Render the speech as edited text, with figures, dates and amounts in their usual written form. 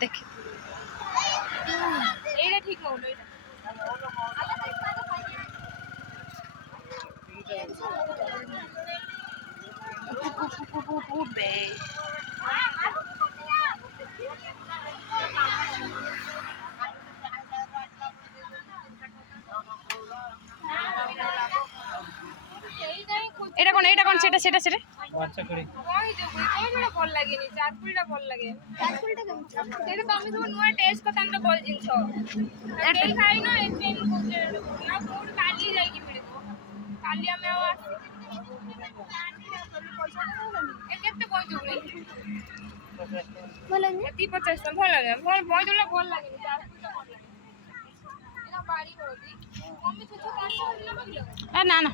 দেখি এইটা ঠিক হলো এটা এটা কোন সেটা সেটা সেটা বাচ্চা করে ଭଲ ଲାଗେନି ଚାରକୁଲଟା ଭଲ ଲାଗେ ଚାରକୁଲଟା କେମିତି ସେଇଟା ତ ଆମେ ସବୁ ନୂଆ ଟେଷ୍ଟ କଥା ଆମର ଭଲ ଜିନିଷ କେହି ଖାଇନ ଏଥିପାଇଁ ମୁଁ କହୁଛି ନା କୋଉଠି କାଲି ଯାଇକି ମିଳିବ କାଲି ଆମେ ଆଉ କେତେ ବଇଚୁଗୁଳି ଭଲ ଲାଗେ 50 ଭଲ ଲାଗେ ବଇଚୁଗୁଳି ଭଲ ଲାଗେନି ଚାରକୁଲଟା ଭଲ ଲାଗେ ଏଇଟା ବାড়ি ହଳଦୀ ମମ୍ମି ଛୋଟ 5 କିଲୋ ନା ନା